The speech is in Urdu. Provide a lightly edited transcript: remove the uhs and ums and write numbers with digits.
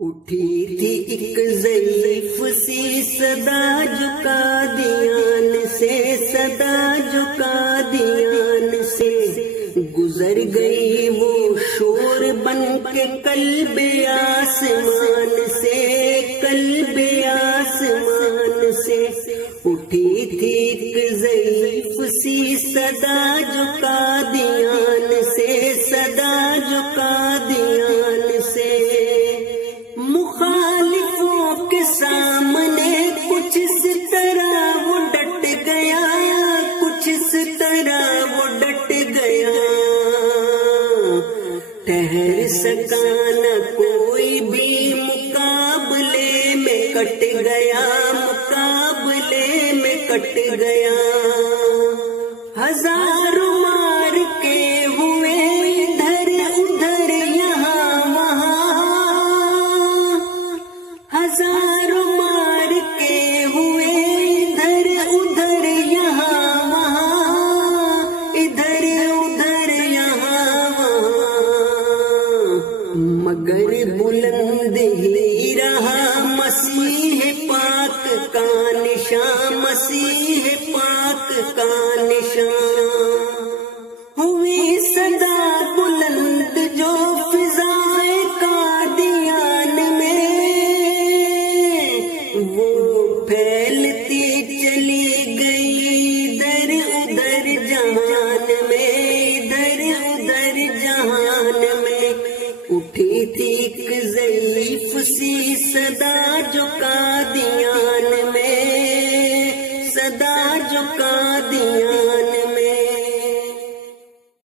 اٹھی تھی ایک ضعیف سی صدا جو قادیان سے، صدا جو قادیان سے گزر گئی وہ شور بن کے قلب آسمان سے، قلب آسمان سے۔ اٹھی تھی ایک ضعیف سی صدا جو قادیان سے، صدا جو قادیان سے۔ مخالفوں کے سامنے کچھ اس طرح وہ ڈٹ گیا، کچھ اس طرح وہ ڈٹ گیا، ٹھہر سکا نہ کوئی بھی، مقابلے میں کٹ گیا، مقابلے میں کٹ گیا۔ ہزاروں مار کے ہوئے ادھر ادھر یہاں وہاں، ہزاروں مار کے ہوئے ادھر ادھر یہاں وہاں، ادھر ادھر یہاں وہاں، مگر بلند ہی رہا مسیح پاک کا نشان، مسیح پاک کا نشان۔ ہوئی صدا بلند جو فضائے قادیان میں، وہ پھیلتی چلی گئی ادھر ادھر جہان میں، ادھر ادھر جہان